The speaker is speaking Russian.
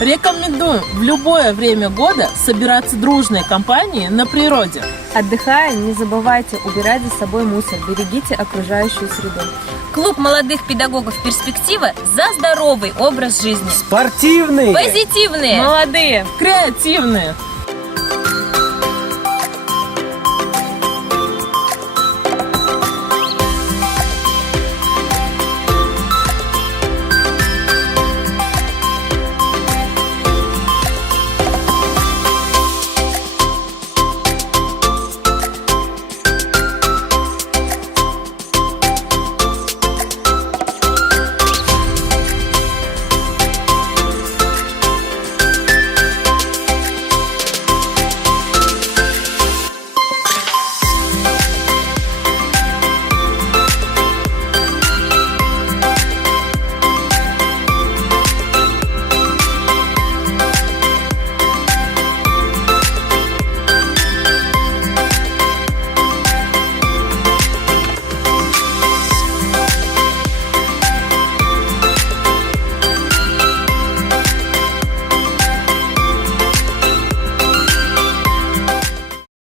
Рекомендуем в любое время года собираться дружной компанией на природе. Отдыхая, не забывайте убирать за собой мусор, берегите окружающую среду. Клуб молодых педагогов «Перспектива» за здоровый образ жизни. Спортивные! Позитивные! Молодые! Креативные!